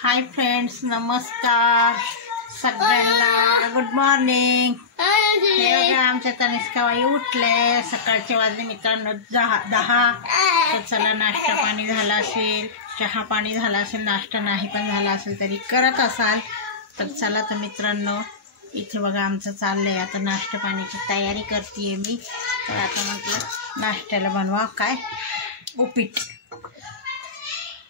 Hi friends, नमस्कार सगळ्यांना. Good morning. हे बघा आमच्या तनिष्काबाई उठले. सकाळचे वाजले मित्रांनो 10. तर चला नाश्ता पाणी झाला असेल, चहा पाणी झाला असेल, नाश्ता नाही पण झाला असेल तरी करत असाल तर चला. तर मित्रांनो इथे बघा आमचं चाललंय आता नाश्ता पाण्याची तयारी करते मी. तर आता म्हटलं नाश्त्याला बनवा काय उपीट.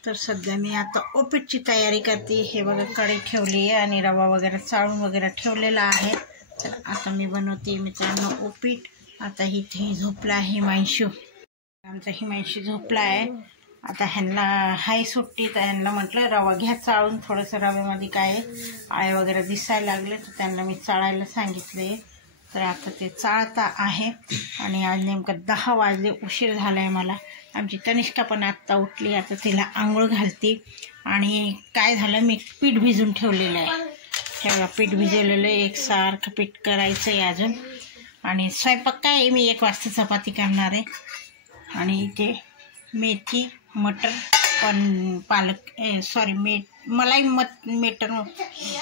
तर सध्या मी आता उपीटची तयारी करते. हे बघा कढई ठेवली आहे आणि रवा वगैरे चाळून वगैरे ठेवलेला आहे. तर आता मी बनवते मित्रांनो उपीट. आता इथे झोपला आहे हिमांशू. आमचा हिमांशू झोपला आहे. आता ह्यांना हाय सुट्टी, तर ह्यांना म्हटलं रवा घ्या चाळून. थोडंसं रव्यामध्ये काय आळे वगैरे दिसायला लागले तर त्यांना मी चाळायला सांगितले. तर आता ते चाळता आहे. आणि आज नेमकं 10 वाजले, उशीर झाला आहे मला. आमची तनिष्का पण आत्ता उठली. आता तिला आंघोळ घालते. आणि काय झालं, मी पीठ भिजून ठेवलेलं आहे. हे पीठ भिजवलेलं आहे, एकसारखं पीठ करायचं आहे अजून. आणि स्वयंपाक काय आहे, मी 1 वाजता चपाती करणार आहे. आणि इथे मेथी मटर पण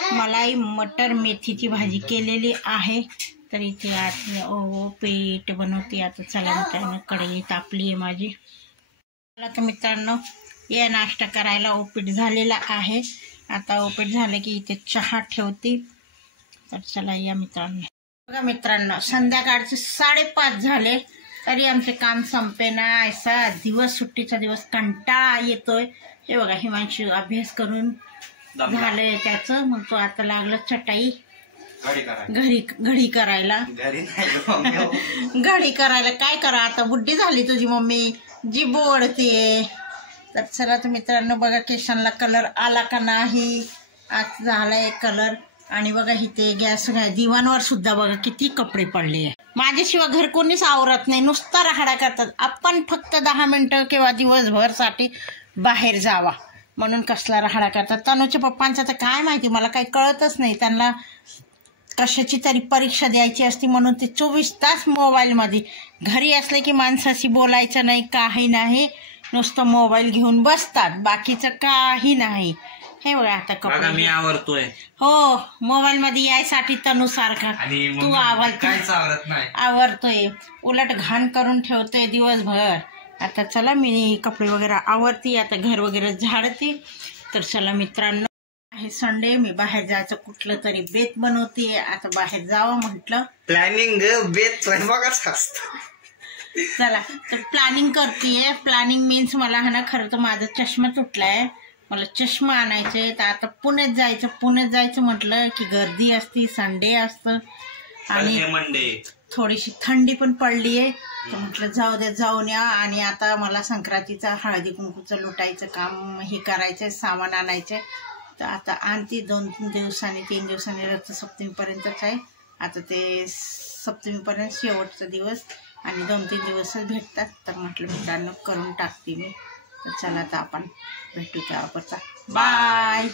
मलाई मटर मेथीची भाजी केलेली आहे. तर इथे आज पीठ बनवते. आता चला मित्रांनो, कढई तापली आहे माझी. चला तर मित्रांनो या नाश्ता करायला. उपीट झालेला आहे. आता उपीट झालं की इथे चहा ठेवते. तर चला या मित्रांनो. बघा मित्रांनो संध्याकाळचे 5:30 झाले तरी आमचे काम संपेना. असा दिवस, सुट्टीचा दिवस, कंटाळा येतोय. हे बघा हिमांशू अभ्यास करून झालंय त्याचं. मग तो आता लागला चटाई घडी करायला. घडी करायला काय करा, आता बुड्ढी झाली तुझी मम्मी, जी बोडते. तर चला तर मित्रांनो बघा केसांना कलर आला का नाही. आज झालाय कलर. आणि बघा इथे गॅस दिवाणवर सुद्धा बघा किती कपडे पडले. माझ्याशिवाय घर कोणीच आवरत नाही, नुसता राहाडा करतात. आपण फक्त 10 मिनिटं किंवा दिवसभर साठी बाहेर जावा म्हणून कसला राहाडा करतात. तनुच्या पप्पांचं तर काय माहिती, मला काही कळतच नाही. त्यांना कशाची तरी परीक्षा द्यायची असती म्हणून ते 24 तास मोबाईलमध्ये. घरी असले की माणसाशी बोलायचं नाही, काही नाही, नुसतं मोबाईल घेऊन बसतात, बाकीचं काही नाही. हे बघा आता कपडे मी आवरतोय. हो, मोबाईल मध्ये यायसाठी तनू सारखा तू आवरतोय, उलट घाण करून ठेवतोय दिवसभर. आता चला मी कपडे वगैरे आवरते, आता घर वगैरे झाडते. तर चला मित्रांनो, हे संडे, मी बाहेर जायचं कुठलं तरी बेत बनवते. आता बाहेर जावं म्हटलं. प्लॅनिंग बेत स्वयंपाकाचं असतं. चला तर प्लॅनिंग करतेय. प्लॅनिंग मीन्स मला हा ना खरं तर माझा चष्मा तुटलाय, मला चष्मा आणायचे. तर आता पुण्यात जायचं म्हटलं की गर्दी असती, संडे असतं आणि थोडीशी थंडी पण पडली आहे. तर म्हटलं जाऊ दे, जाऊन या. आणि आता मला संक्रांतीचा हळदी कुंकूचं लुटायचं काम हे करायचं, सामान आणायचं. तर आता आणते 2-3 दिवसांनी, 3 दिवसांनी, रथसप्तमीपर्यंतच आहे. आता ते सप्तमीपर्यंत शेवटचा दिवस आणि 2-3 दिवसच भेटतात. तर म्हटलं मित्रांनो करून टाकते मी. तर चला आता आपण भेटू त्यावर. बाय.